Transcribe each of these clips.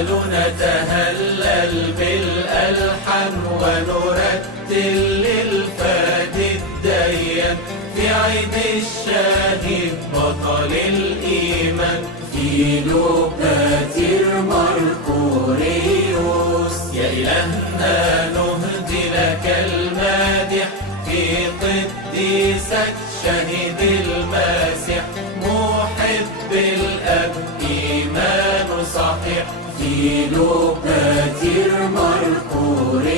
تعالوا نتهلل بالألحان ونرتل للفادي الديان في عيد الشهيد بطل الإيمان فيلوباتير مرقوريوس. يا إلهنا نهدي لك المادح في قديسك شهيد المسيح محب الأب إيمان صحيح فيلوباتير مرقوريوس.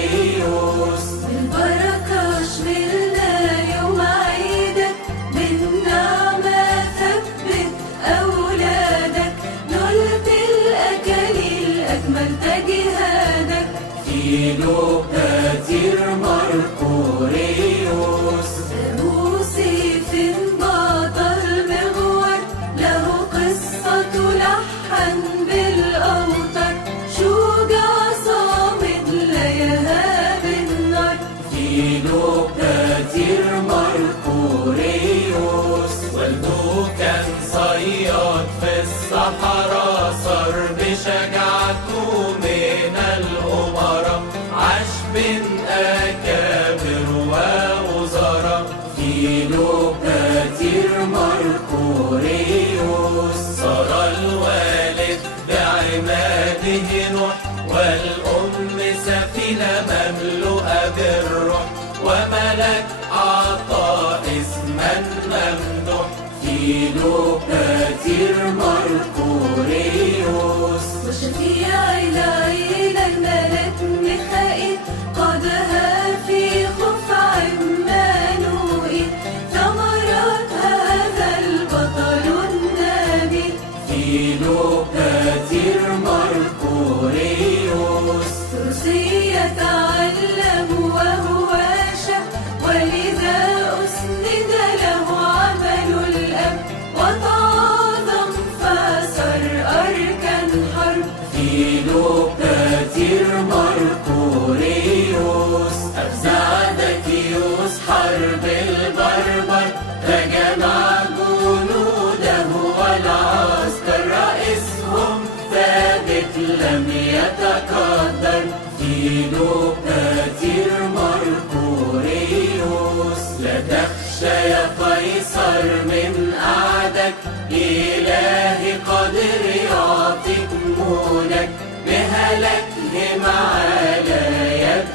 بالبركة اشملنا يوم عيدك بالنعمة ثبت أولادك نلت الأكاليل أكملت جهادك فيلوباتير مرقوريوس. سيف بطل مغور له قصة لحن بالأوتار شجاع صامد لا يهاب النار فيلوباتير مرقوريوس. والده كان صياد في الصحراء صار بشجاعته من الأمراء عاش بين أكابر ووزراء فيلوباتير مرقوريوس. صار الوالد بعماده نوح والأم سفينة مملوءة بالروح وملك أعطى اسما ممدوح فيلوباتير مرقوريوس. وشفيع العيلة الملك ميخائيل قادها في خفع عمانوئيل ثمرات هذا البطل النبيل فيلوباتير مرقوريوس. روسيا تعلم وهو شاب ولذا أسند له عمل الأب وتعاظم فصار أركان حرب فيلوباتير مرقوريوس. أفزع دكيوس حرب البربر فجمع جنوده والعسكر رئيسهم ثابت لم يتقدر فيلوباتير مرقوريوس. لا تخشى يا قيصر من أعدك إلهي قادر يعطيك مونك بهلكهم على يد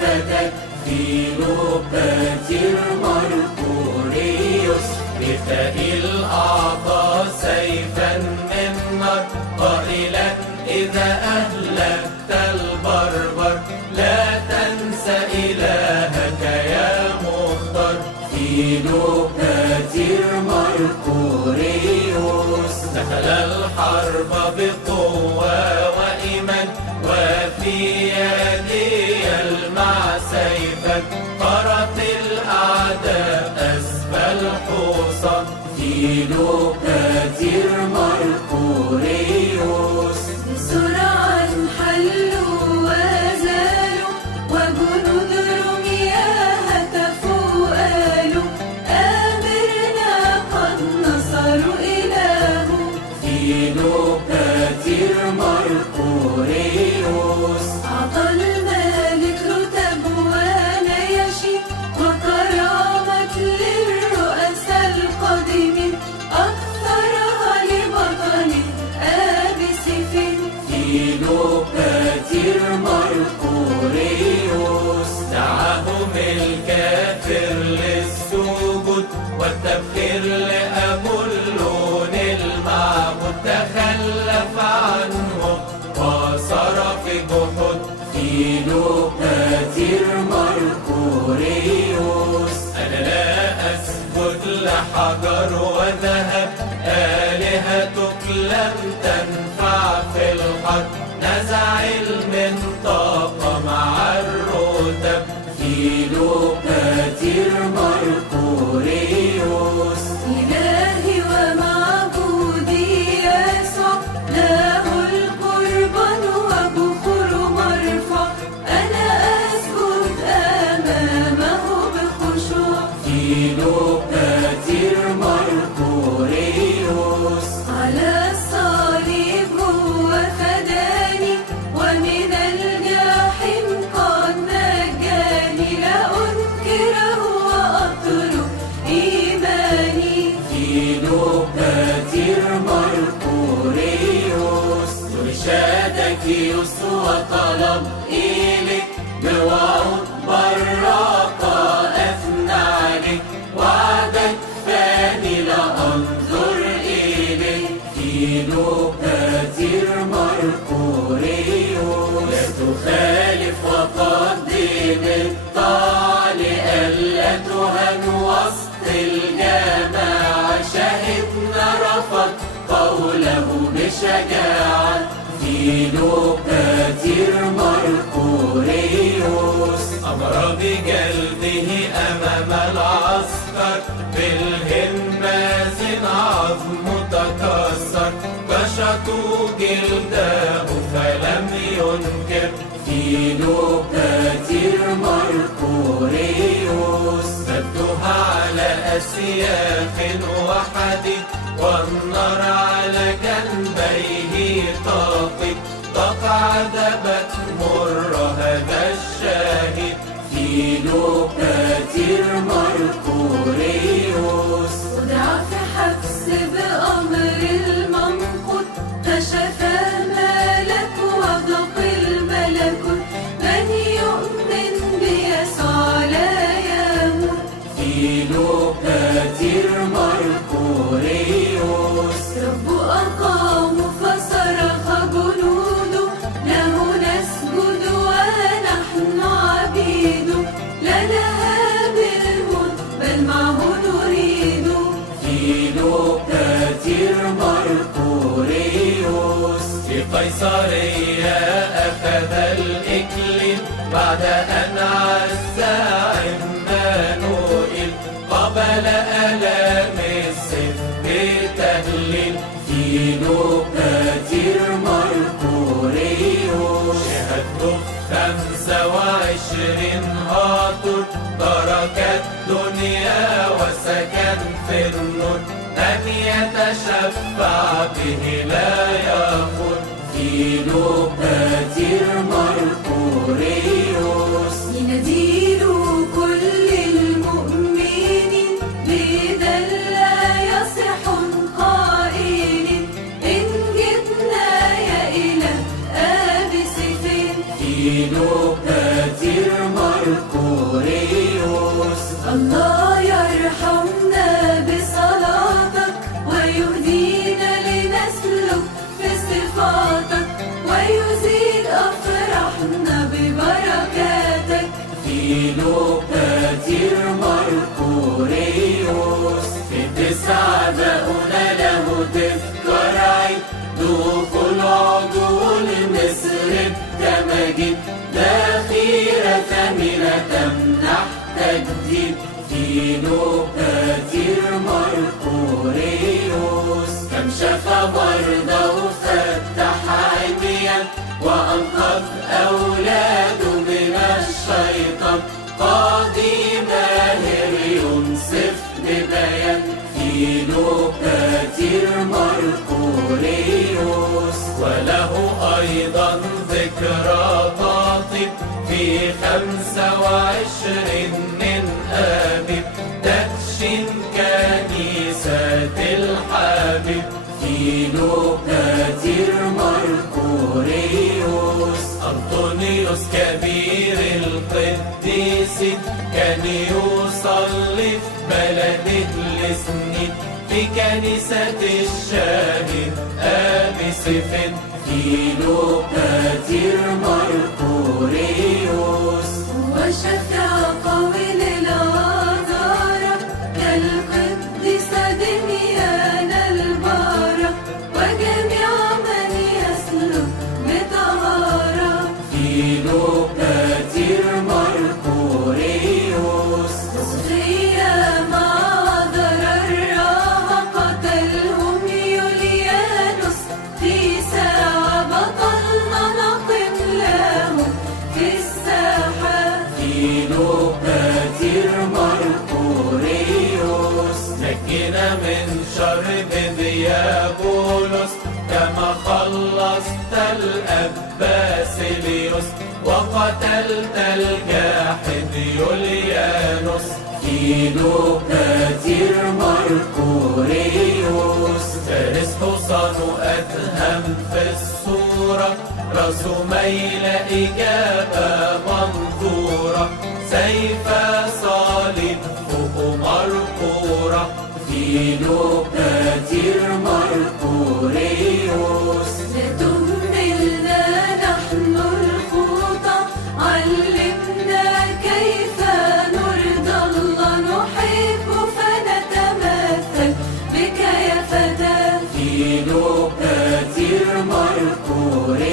فتك فيلوباتير مرقوريوس. ميخائيل أعطى سيفا من نار قائلا إذا أهلكت البربر لا تنسى إلهك يا مختار فيلوباتير مرقوريوس. دخل الحرب بقوة وإيمان وفي يدي المع سيفك قرت الأعداء أسفل حصان فيلوباتير مرقوريوس. بسرعة انحلوا وزالوا وجنود روميا هتفوا قالوا آمرنا قد نصروا إله فيلوباتير مرقوريوس. أعطى الملك رتب ونياشين وكرامة للرؤساء القادمين أكثرها لبطل آب سيفين فيلوباتير مرقوريوس. دعاهم الكافر للسجود والتبخير لأبولون المعبود تخلف عنهم وصار في جحود فيلوباتير مرقوريوس. أنا لا أسجد لحجر وذهب آلهتك لم تنفع في الحرب نزع المنطقة مع الرتب فيلوباتير مرقوريوس. إلهي ومعبودي يسوع له القربان وبخور مرفوع أنا أسجد أمامه بخشوع فيلوباتير مرقوريوس. على الصليب هو فداني فيلوباتير مرقوريوس. لا تخالف وقدم الطاعة لئلا تهن وسط الجماعة. شهدنا رفض قوله بشجاعة. فيلوباتير مرقوريوس أمر بجلده أمام العسكر. بالهماز عظم تكسر. كشطوا جلده فلم ينكر. فيلوباتير مرقوريوس ثبتها على أسياخ وحديد. والنار على جنبيه طاقت. تقعدبت مر هذا الشاهد. فيلوباتير مرقوريوس ودع في حبس بأمر الممقوت. كشف مالك وضق الملكوت. من يؤمن بيسوع لا يموت. فيلوباتير مرقوريوس رب أقام فصرخ جنوده. له نسجد ونحن عبيده. لا نهاب الموت بل معه نريد. فيلوباتير مرقوريوس في قيصرية أخذ الإكليل. بعد أن عز عمانوئيل. قبل آلام السيف بتهليل. فيلوباتير مرقوريوس شهدته 25 هاطر. ترك الدنيا وسكن في النور. من يتشفع به لا يخون. فيلوباتير مرقوريوس يناديل كل المؤمنين. بذا لا يصح قائل. إن جبنا يا إله آب سيفين. فيلوباتير مرقوريوس الله يرحمنا بصلاتك. ويهدينا لنسلك في صفاتك. ويزيد أفراحنا ببركاتك. فيلوباتير مرقوريوس في 9 دقنا له تذكار عيد. دخول عضو لمصر بتماجيد. لا خيرة ثمينة تمنح تجديد. فيلوباتير مرقوريوس كم شفى مرضى وفتح عميان. وأنقذ أولاده من الشيطان. قاضي ماهر ينصف ببيان. فيلوباتير مرقوريوس وله أيضا ذكرى طاطب. في 25 من آبب. تدشن كنيسة الحبيب. فيلوباتير مرقوريوس أنطونيوس كبير القديسين. كان يصلي في بلد لسنين. في كنيسة الشاهد آبي سيفين. فيلوباتير مرقوريوس وشفع قوي للعذارى. كالقديس دميان البارة. وجميع من يسلك بطهارة. فيلوباتير مرقوريوس تصفية مع ضرر قتلهم يوليانوس. في ساعة بطلنا نقم لهم في الساحة. فيلوباتير مرقوريوس نجينا من شر ديابولوس. كما خلصت الأباسيليوس. وقتلت الجاحد يوليانوس. فيلوباتير مرقوريوس فارس حصان أدهم في الصورة. رأس ميل إجابة منظورة. سيف صالب فوق مرقورة. فيلوباتير مرقوريوس فيلوباتير مرقوريوس.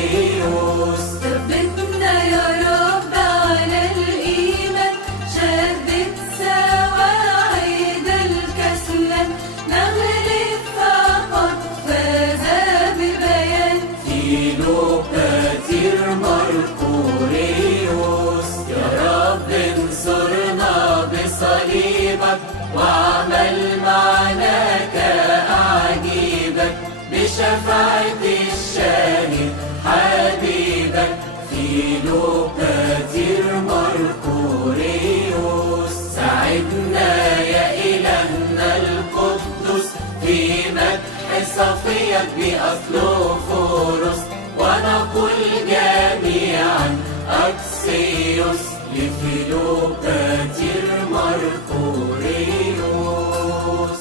ثبتنا يا رب على الإيمان، شدد سواعد الكسلان، نغلب فقد فاز ببيان. فيلوباتير مرقوريوس. يا رب انصرنا بصليبك، واعمل معنا كأعجيبك، بشفاعة الشاهد حبيبك. فيلوباتير مرقوريوس. ساعدنا يا إلهنا القدوس في مدح صفيك بأثلوفوروس، ونقول جميعا أكسيوس لفيلوباتير